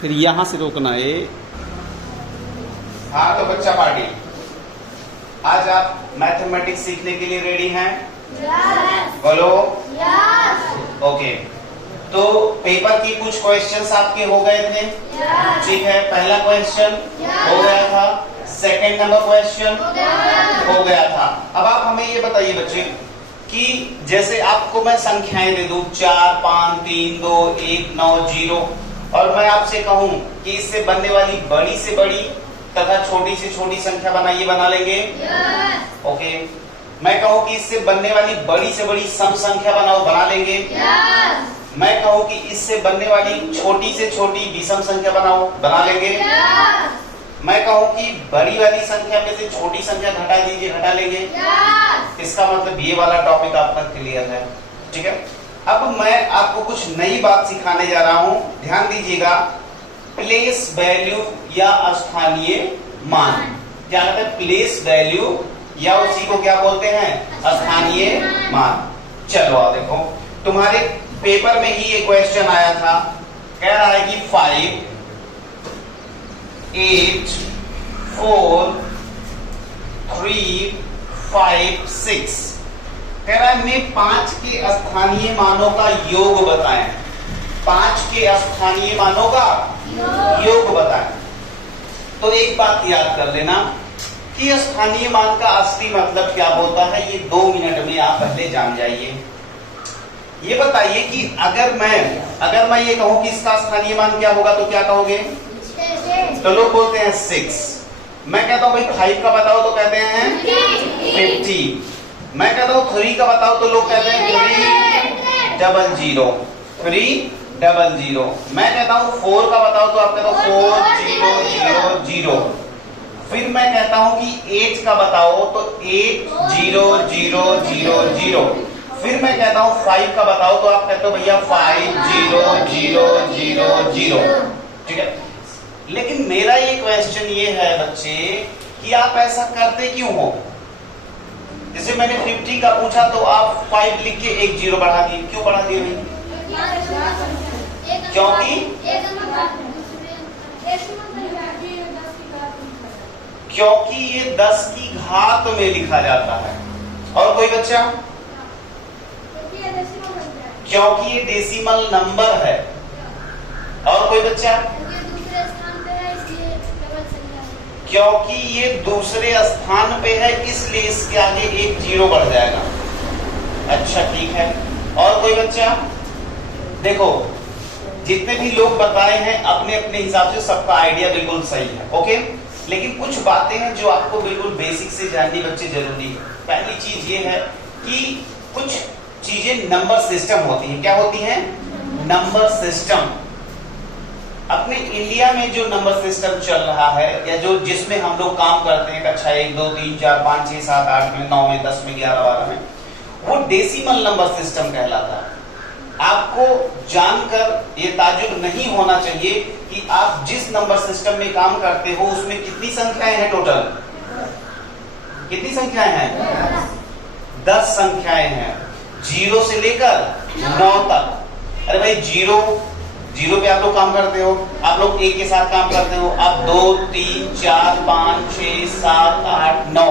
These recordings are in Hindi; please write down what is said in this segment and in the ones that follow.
फिर यहाँ से रोकना है। हाँ तो बच्चा पार्टी, आज आप मैथमेटिक्स सीखने के लिए रेडी हैं? यस। बोलो यस। ओके। तो पेपर की कुछ क्वेश्चंस आपके हो गए थे, ठीक है। पहला क्वेश्चन हो गया था, सेकंड नंबर क्वेश्चन हो गया था। अब आप हमें ये बताइए बच्चे कि जैसे आपको मैं संख्याएं दे दूं 4, 5, 3, 2, 1, 9, 0 और मैं आपसे कहूं कि इससे बनने वाली बड़ी से बड़ी तथा छोटी से छोटी संख्या बनाइए, बना लेंगे? ओके। मैं कहूं कि इससे बनने वाली बड़ी से बड़ी सम संख्या बनाओ, बना लेंगे? मैं कहूं कि इससे बनने वाली छोटी से छोटी विषम संख्या बनाओ, बना लेंगे? मैं कहूं कि बड़ी वाली संख्या में से छोटी संख्या घटा दीजिए, घटा लेंगे? इसका मतलब ये वाला टॉपिक आपका क्लियर है, ठीक है। अब मैं आपको कुछ नई बात सिखाने जा रहा हूं, ध्यान दीजिएगा। प्लेस वैल्यू या स्थानीय मान, क्या कहते हैं? प्लेस वैल्यू या उसी को क्या बोलते हैं? स्थानीय मान। चलो आप देखो, तुम्हारे पेपर में ही ये क्वेश्चन आया था, कह रहा है कि 5, 8, 4, 3, 5, 6 कह रहा है मैं 5 के स्थानीय मानों का योग बताएं। 5 के स्थानीय मानों का योग बताएं। तो एक बात याद कर लेना कि स्थानीय मान का असली मतलब क्या होता है, ये 2 मिनट में आप पहले जान जाइए। ये बताइए कि अगर मैं ये कहूं कि इसका स्थानीय मान क्या होगा तो क्या कहोगे? तो लोग बोलते हैं 6। मैं कहता हूं भाई 5 का बताओ तो कहते हैं 50। मैं कहता हूं 3 का बताओ तो लोग कहते हैं 300। मैं कहता हूं 4 का बताओ तो आप कहते हो 4000। फिर मैं कहता हूं कि 8 का बताओ तो 8000। फिर मैं कहता हूं 5 का बताओ तो आप कहते हो भैया 5000, ठीक है। लेकिन मेरा ये क्वेश्चन ये है बच्चे कि आप ऐसा करते क्यों हो? जैसे मैंने 50 का पूछा तो आप 5 लिख के 1 0 बढ़ा दिए, क्यों बढ़ा दिए भाई? क्योंकि ये 10 की घात में लिखा जाता है। और कोई बच्चा? क्योंकि ये डेसिमल नंबर है। और कोई बच्चा? क्योंकि ये दूसरे स्थान पे है इसलिए इसके आगे 1 0 बढ़ जाएगा। अच्छा ठीक है। और कोई बच्चा? देखो जितने भी लोग बताए हैं अपने अपने हिसाब से सबका आइडिया बिल्कुल सही है, ओके। लेकिन कुछ बातें हैं जो आपको बिल्कुल बेसिक से जाननी बच्चे जरूरी है। पहली चीज ये है कि कुछ चीजें नंबर सिस्टम होती हैं। क्या होती हैं? Number system. अपने इंडिया में जो नंबर सिस्टम चल रहा है या जो जिसमें हम लोग काम करते हैं कक्षा 1, 2, 3, 4, 5, 6, 7, 8 में, 9 में, 10 में, 11, 12 में, वो डेसिमल नंबर सिस्टम कहलाता है। आपको जानकर ये ताज्जुब नहीं होना चाहिए कि आप जिस नंबर सिस्टम में काम करते हो उसमें कितनी संख्याएं हैं टोटल? कितनी संख्याएं हैं? 10 संख्याएं हैं, 0 से लेकर 9 तक। अरे भाई 0 पे आप लोग काम करते हो, आप लोग 1 के साथ काम करते हो, आप 2, 3, 4, 5, 6, 7, 8, 9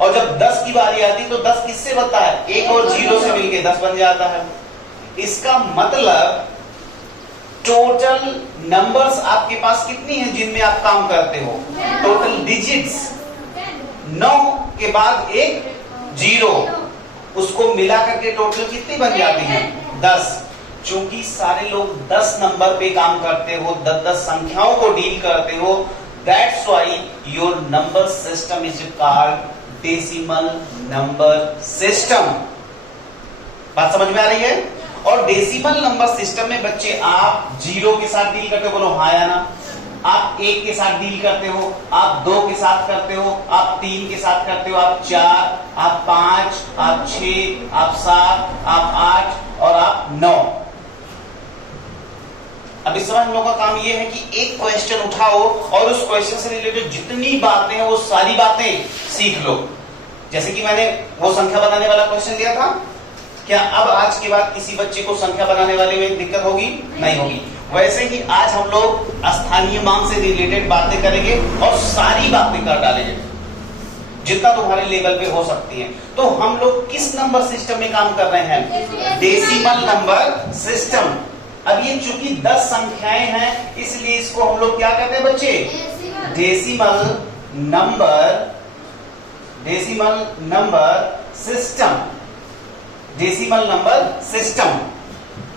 और जब 10 की बारी आती तो 10 किससे बनता है? 1 और 0 से मिलके 10 बन जाता है। इसका मतलब टोटल नंबर्स आपके पास कितनी है जिनमें आप काम करते हो? टोटल डिजिट्स 9 के बाद एक 0, उसको मिला करके टोटल कितनी बन जाती है? 10। चूंकि सारे लोग 10 नंबर पे काम करते हो, 10 संख्याओं को डील करते हो, that's why your number system is called decimal number system. बात समझ में आ रही है? और डेसिमल नंबर सिस्टम में बच्चे आप 0 के साथ डील करते हो, बोलो हाँ या ना। आप 1 के साथ डील करते हो, आप 2 के साथ करते हो, आप 3 के साथ करते हो, आप 4, आप 5, आप 6, आप 7, आप 8 और आप 9। अब इस समय हम लोग का काम यह है कि एक क्वेश्चन उठाओ और उस क्वेश्चन से रिलेटेड जितनी बातें हैं वो सारी बातें सीख लो। जैसे कि मैंने वो संख्या बनाने वाला क्वेश्चन दिया था, क्या अब आज के बाद किसी बच्चे को संख्या बनाने वाले में दिक्कत होगी? नहीं होगी। वैसे ही आज हम लोग स्थानीय मांग से रिलेटेड बातें करेंगे और सारी बातें कर डालेंगे जितना तुम्हारे लेवल पे हो सकती हैं। तो हम लोग किस नंबर सिस्टम में काम कर रहे हैं? Decimal number system. अब ये चूंकि 10 संख्याएं हैं इसलिए इसको हम लोग क्या कहते हैं बच्चे? Decimal number system. Decimal number system.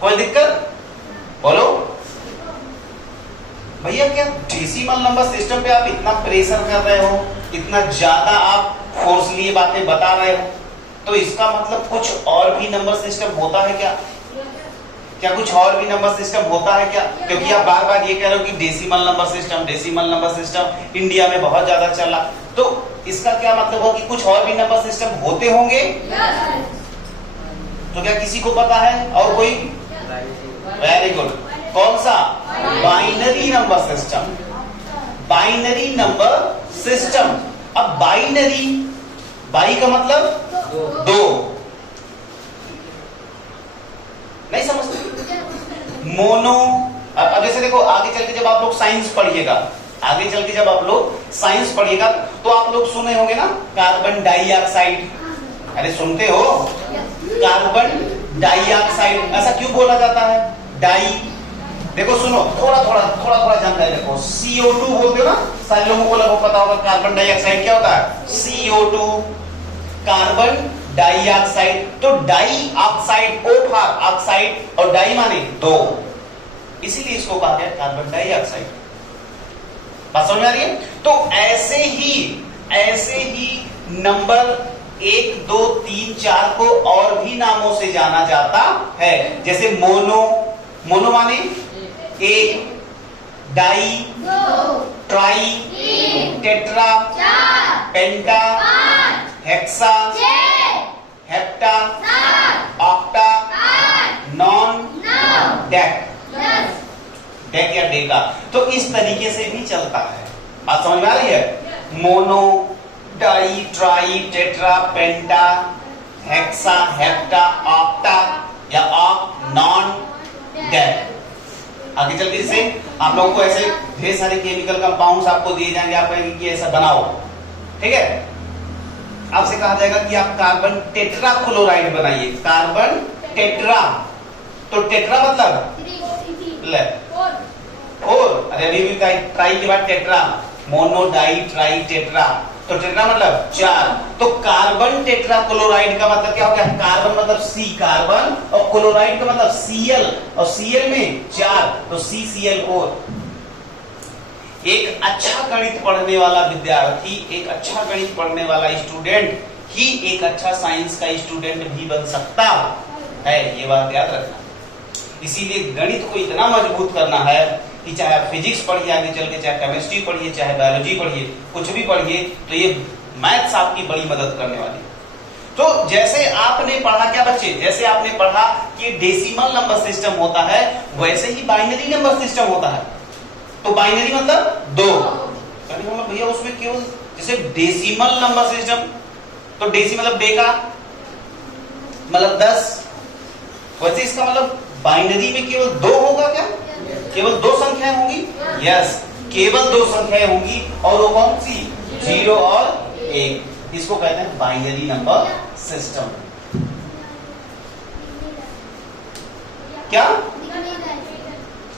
कोई दिक्कत? बोलो भैया, क्या डेसिमल नंबर सिस्टम पे आप इतना प्रेशर कर रहे हो, इतना ज्यादा आप फोर्सली ये बातें बता रहे हो, तो इसका मतलब कुछ और भी नंबर सिस्टम होता है क्या? क्या कुछ और भी नंबर सिस्टम होता है क्या? क्योंकि आप बार बार ये कह रहे हो कि डेसिमल नंबर सिस्टम इंडिया में बहुत ज्यादा चला, तो इसका क्या मतलब हो कि कुछ और भी नंबर सिस्टम होते होंगे? तो क्या किसी को पता है? और कोई? Very good. कौन सा? Binary number system. Binary number system. अब बाइनरी, बाई का मतलब दो, नहीं समझते? मोनो। अब जैसे देखो, आगे चल के जब आप लोग साइंस पढ़िएगा, आगे चल के जब आप लोग साइंस पढ़िएगा तो आप लोग सुने होंगे ना कार्बन डाइऑक्साइड। अरे सुनते हो? कार्बन डाइऑक्साइड ऐसा क्यों बोला जाता है? डाई, देखो सुनो, थोड़ा जानकारी रखो। CO2 बोलते हो ना, सारे लोगों को लगभग पता होगा कार्बन डाइऑक्साइड क्या होता है? CO2, carbon dioxide. तो dioxide, O for oxide और डाई माने दो, इसीलिए इसको कहा गया कार्बन डाइऑक्साइड। बात समझ आ रही है? तो ऐसे ही नंबर 1, 2, 3, 4 को और भी नामों से जाना जाता है। जैसे मोनो माने एक, di, tri, tetra, penta, hexa, hepta, octa, non, dec. Dec या डेका, तो इस तरीके से भी चलता है। बात समझ में आ रही है? Mono, di, tri, tetra, penta, hexa, hepta, octa या ऑक्ट, नॉन, डेक। आगे चल के इसे आप लोगों को ऐसे ढेर सारे केमिकल कंपाउंड्स आपको दिए जाएंगे, आप कहेंगे कि ऐसा बनाओ, ठीक है? आपसे कहा जाएगा कि आप कार्बन टेट्रा क्लोराइड बनाइए। कार्बन टेट्रा, तो टेट्रा मतलब फोर। अरे अभी भी ट्राई के बाद tetra, mono, di, tri, tetra, तो टेट्रा मतलब 4। तो कार्बन टेट्रा क्लोराइड का मतलब क्या हो गया? कार्बन मतलब C, कार्बन, और क्लोराइड का मतलब Cl, और Cl में 4, तो CCl4। एक अच्छा गणित पढ़ने वाला विद्यार्थी, एक अच्छा गणित पढ़ने वाला स्टूडेंट ही एक अच्छा साइंस का स्टूडेंट भी बन सकता है, ये बात याद रखना। इसीलिए गणित को इतना मजबूत करना है कि चाहे आप फिजिक्स पढ़िए आगे चल के, चाहे केमिस्ट्री पढ़िए, चाहे बायोलॉजी पढ़िए, कुछ भी पढ़िए, तो ये मैथ्स आपकी बड़ी मदद करने वाली है। तो जैसे आपने पढ़ा क्या बच्चे? जैसे आपने पढ़ा कि डेसिमल नंबर सिस्टम होता है, वैसे ही बाइनरी नंबर सिस्टम होता है। तो बाइनरी मतलब दो, मतलब भैया उसमें केवल जैसे डेसिमल नंबर सिस्टम, तो डेसी मतलब डेका मतलब 10, वैसे इसका मतलब बाइनरी में केवल 2 होगा क्या? केवल 2 संख्याएं होंगी? यस, केवल 2 संख्याएं होंगी, और वो कौन सी? 0 और 1। इसको कहते हैं बाइनरी नंबर सिस्टम। क्या?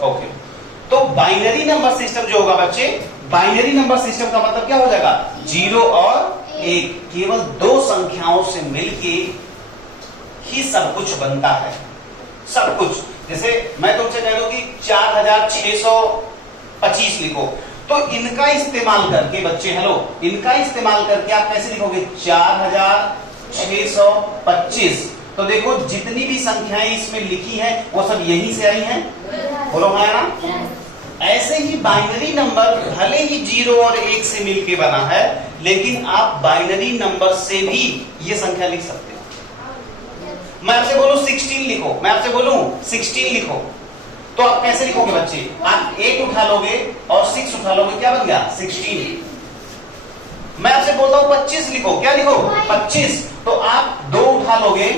ओके। तो बाइनरी नंबर सिस्टम जो होगा बच्चे, बाइनरी नंबर सिस्टम का मतलब क्या हो जाएगा? 0 और 1, केवल 2 संख्याओं से मिलके ही सब कुछ बनता है, सब कुछ। जैसे मैं तुमसे कह दूं कि 4625 लिखो, तो इनका इस्तेमाल करके बच्चे, हेलो, इनका इस्तेमाल करके आप कैसे लिखोगे? 4625। तो देखो जितनी भी संख्याएं इसमें लिखी हैं वो सब यहीं से आई हैं, बोलो हाँ ना? ऐसे ही बाइनरी नंबर भले ही 0 और 1 से मिलके बना है, लेकिन आप बाइनरी नंबर से भी ये संख्या लिख सकते हो। मैं आपसे बोलूं 16 लिखो, मैं आपसे बोलूं 16 लिखो, तो आप कैसे लिखोगे बच्चे? आप 8 उठा लोगे और 6 उठा लोगे, क्या बन गया? 16। मैं आपसे बोलता हूं 25 लिखो, क्या लिखो? 25, तो आप 2 उठा लोगे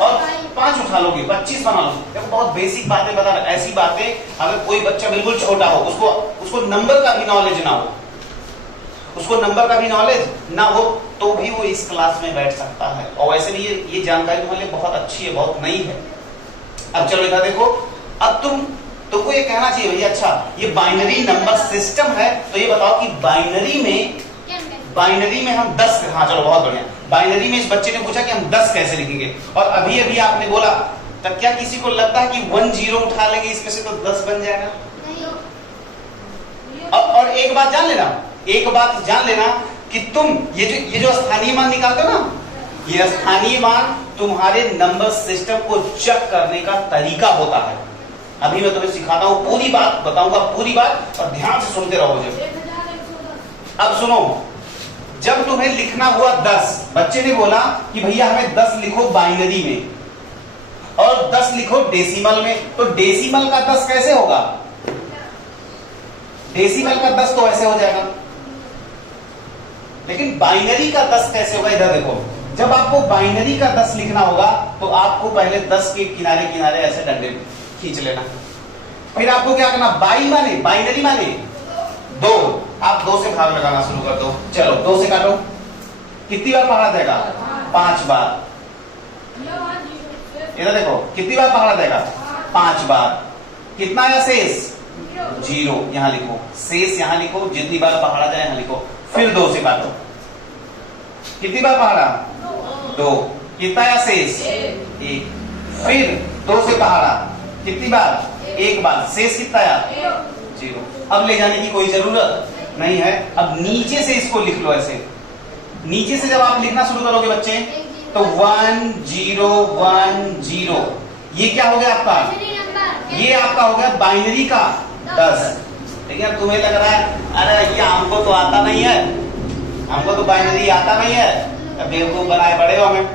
और 5 उठा लोगे, 25 बना लोगे। देखो बहुत बेसिक बातें बता रहा, ऐसी बातें अगर कोई बच्चा बिल्कुल छोटा हो, उसको नंबर का भी नॉलेज ना हो, उसको नंबर का भी नॉलेज ना हो, तो भी वो इस क्लास में बैठ सकता है। और वैसे भी ये जानकारी तुम्हारे लिए बहुत अच्छी है, बहुत नई है। अब चलो इधर देखो, अब तुमको ये कहना चाहिए भैया अच्छा ये बाइनरी नंबर सिस्टम है, तो ये बताओ कि बाइनरी में हम 10, हाँ चलो बहुत बढ़िया, बाइनरी में इस बच्चे ने पूछा कि हम 10 कैसे लिखेंगे, और अभी अभी आपने बोला, तब क्या किसी को लगता है कि 1 0 उठा लेंगे इसमें से तो 10 बन जाएगा? और एक बात जान लेना कि तुम ये जो स्थानीय मान निकालते हो ना, ये स्थानीय मान तुम्हारे नंबर सिस्टम को चेक करने का तरीका होता है। अभी मैं तुम्हें सिखाता हूं, पूरी बात बताऊंगा, पूरी बात, और ध्यान से सुनते रहो मुझे। अब सुनो, जब तुम्हें लिखना हुआ 10, बच्चे ने बोला कि भैया हमें 10 लिखो बाइनरी में और 10 लिखो डेसिमल में, तो डेसिमल का 10 कैसे होगा? डेसिमल का 10 तो ऐसे हो जाएगा, लेकिन बाइनरी का 10 कैसे होगा? इधर देखो, जब आपको बाइनरी का 10 लिखना होगा तो आपको पहले 10 के किनारे किनारे ऐसे डंडे खींच लेना, फिर आपको क्या करना, बाइनरी माने 2, आप 2 से भाग लगाना शुरू कर दो। चलो 2 से काटो, कितनी बार पकड़ा जाएगा? 5 बार। इधर देखो, कितनी बार पकड़ा जाएगा? 5 बार। कितना आया शेष? 0। यहां लिखो, शेष यहां लिखो, जितनी बार पकड़ा जाए यहां लिखो, फिर 2 से काटो, कितनी बार पकड़ा? 2। कितना आया शेष? 1। फिर 2 से पकड़ा, कितनी बार? 1 बार। शेष कितना आया? 0। अब ले जाने की कोई जरूरत नहीं है। अब नीचे से इसको लिख लो ऐसे, नीचे से जब आप लिखना शुरू करोगे बच्चे, तो 1 0 1 0, ये क्या हो गया आपका? ये आपका हो गया बाइनरी का 10। लेकिन अब तुम्हें लग रहा है अरे ये हमको तो आता नहीं है, हमको तो बाइनरी आता नहीं है, अब बेवकूफ बनाए पड़े हो हमें।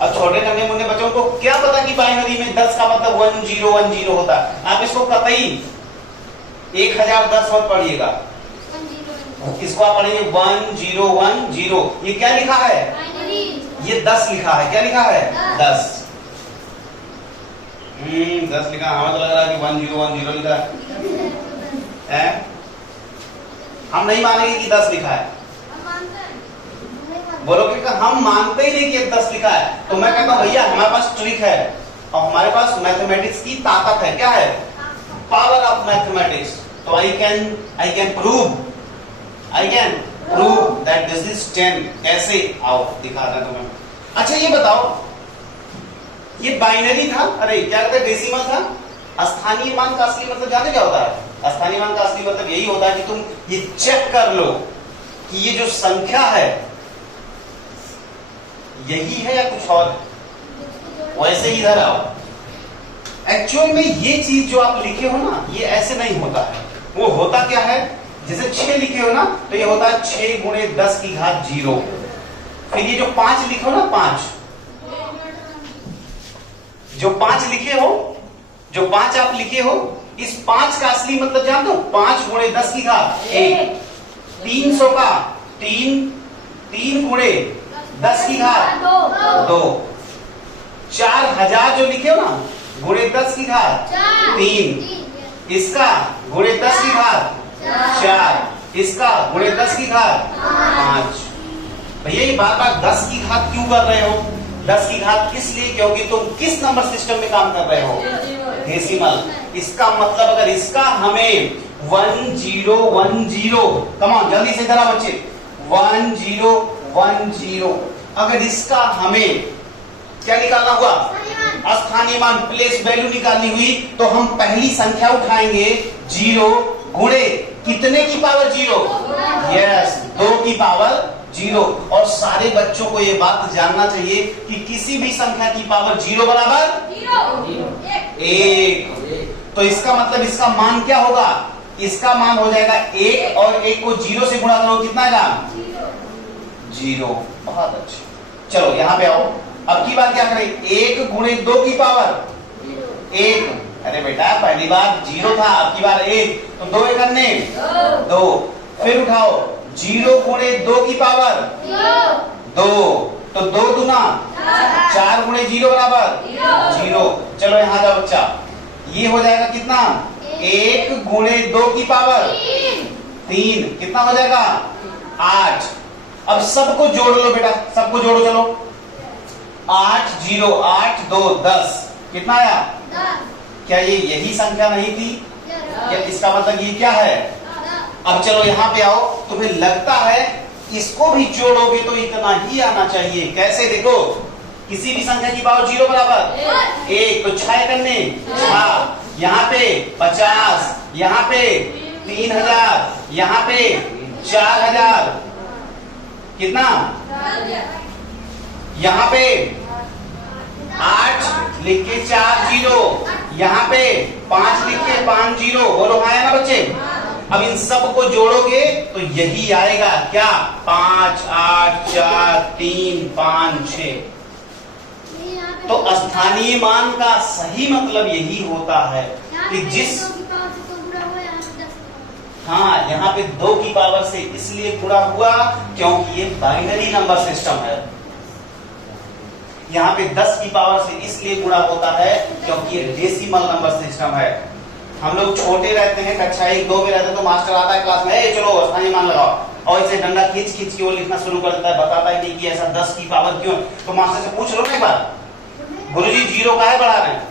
अब छोटे नन्हे मुन्ने बच्चों को क्या पता कि बाइनरी में 10 का मतलब 1 0 1 0 होता है। आप इसको कतई 1010 मत पढ़िएगा, इसको आप पढ़ेंगे 1 0 1 0। ये क्या लिखा है? ये 10 लिखा है। क्या लिखा है? 10। 10 लिखा, हमें तो लग रहा है कि 1 0 1 0 लिखा है। हम नहीं मानेंगे कि 10 लिखा है। बोलोगे कि हम मानते ही नहीं कि 10 लिखा है, तो मैं कहता हूं भैया हमारे पास ट्रिक है और हमारे पास मैथमेटिक्स की ताकत है। क्या है? Power of mathematics. तो I can prove that this is 10। कैसे? आओ दिखा रहा तुम्हें। अच्छा ये बताओ, ये बाइनरी था, अरे क्या कहते हैं, डेसिमल था। स्थानीय मान का असली मतलब जानते क्या होता है? स्थानीय मान का असली मतलब यही होता है कि तुम ये चेक कर लो कि ये जो संख्या है यही है या कुछ और। वैसे ही इधर आओ, एक्चुअल में ये चीज जो आप लिखे हो ना, ये ऐसे नहीं होता है। वो होता क्या है, जैसे 6 लिखे हो ना, तो ये होता है 6 गुणे 10 की घात 0। फिर ये जो 5 लिखो ना, 5 जो 5 लिखे हो, जो 5 आप लिखे हो, इस 5 का असली मतलब जानते हो? 5 गुणे 10 की घात 1। 300 का 3 गुणे 10 की घात 2। 4000 जो लिखे हो ना, गुणे 10 की घात 3। इसका गुणे 10 की घात 4। इसका गुणे 10 की घात 5। भैया ये बार बार 10 की घात क्यों कर रहे हो? 10 की घात इसलिए क्योंकि तुम किस नंबर सिस्टम में काम कर रहे हो? डेसिमल। इसका मतलब अगर इसका हमें 1 0 1 0, कम ऑन जल्दी से जरा बच्चे, 1 0 1 0, अगर इसका हमें क्या निकालना हुआ? स्थानीय मान, प्लेस वैल्यू निकालनी हुई, तो हम पहली संख्या उठाएंगे 0 गुणे कितने की पावर 0? यस, 2 की पावर 0। और सारे बच्चों को ये बात जानना चाहिए कि किसी भी संख्या की पावर 0 बराबर 1। तो इसका मतलब इसका मान क्या होगा? इसका मान हो जाएगा 1, और 1 को 0 से गुणा करो, कितना आएगा? 0। बहुत अच्छे, चलो यहां पे आओ। अब की बात क्या करें? 1 गुणे 2 की पावर 1। अरे बेटा पहली बार 0 था, अब की बार 1, तो 2 एक अन्य 2। फिर उठाओ 0 गुणे 2 की पावर 2। तो 2 दूना 4 गुणे 0 बराबर 0। चलो यहाँ जाओ बच्चा, ये हो जाएगा कितना 1 गुणे 2 की पावर 3, कितना हो जाएगा 8। अब सबको जोड़ लो बेटा, सबको जोड़ो चलो। 8 0 8 2 10, कितना आया? क्या ये यही संख्या नहीं थी? क्या इसका मतलब ये क्या है? अब चलो यहाँ पे आओ, तुम्हें लगता है इसको भी जोड़ोगे तो इतना ही आना चाहिए। कैसे? देखो, किसी भी संख्या की पावर 0 बराबर 1, तो 6 करने 6, यहाँ पे 50, यहाँ पे 3000, यहाँ पे 4000, कितना? यहाँ पे 8 लिख के 4 0, यहाँ पे 5 लिख के 5 0। बोलो हाँ है ना बच्चे? अब इन सब को जोड़ोगे तो यही आएगा, क्या? 5 8 4 3 5 6। तो स्थानीय मान का सही मतलब यही होता है कि जिस, हाँ, यहाँ पे 2 की पावर से इसलिए गुणा हुआ क्योंकि ये बाइनरी नंबर सिस्टम है। यहाँ पे 10 की पावर से इसलिए गुणा होता है क्योंकि ये डेसिमल नंबर सिस्टम है। हम लोग छोटे रहते हैं, कक्षा 1 2 में रहते हैं, तो मास्टर आता है क्लास में, चलो स्थानीय मान लगाओ, और इसे डंडा खींच खींच के वो लिखना शुरू कर देता है, बताता है नहीं कि ऐसा 10 की पावर क्यों। तो मास्टर से पूछ लो ना एक बार, गुरुजी 0 काहे बढ़ा रहे हैं?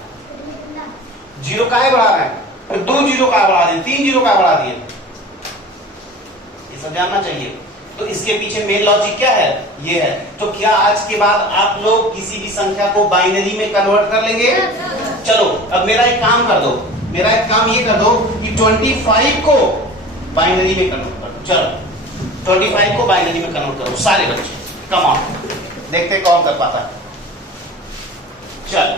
0 काहे बढ़ा रहे हैं? फिर 2 0 काहे बढ़ा दिए? 3 0 काहे बढ़ा दिए? ये सब जानना चाहिए। तो इसके पीछे मेन लॉजिक क्या है? ये है। तो क्या आज के बाद आप लोग किसी भी संख्या को बाइनरी में कन्वर्ट कर लेंगे? चलो अब मेरा एक काम कर दो, मेरा एक काम ये कर दो कि 25 को बाइनरी में कन्वर्ट कर दो। चलो 25 को बाइनरी में कन्वर्ट करो सारे बच्चे, कम ऑन, देखते कौन कर पाता है। चल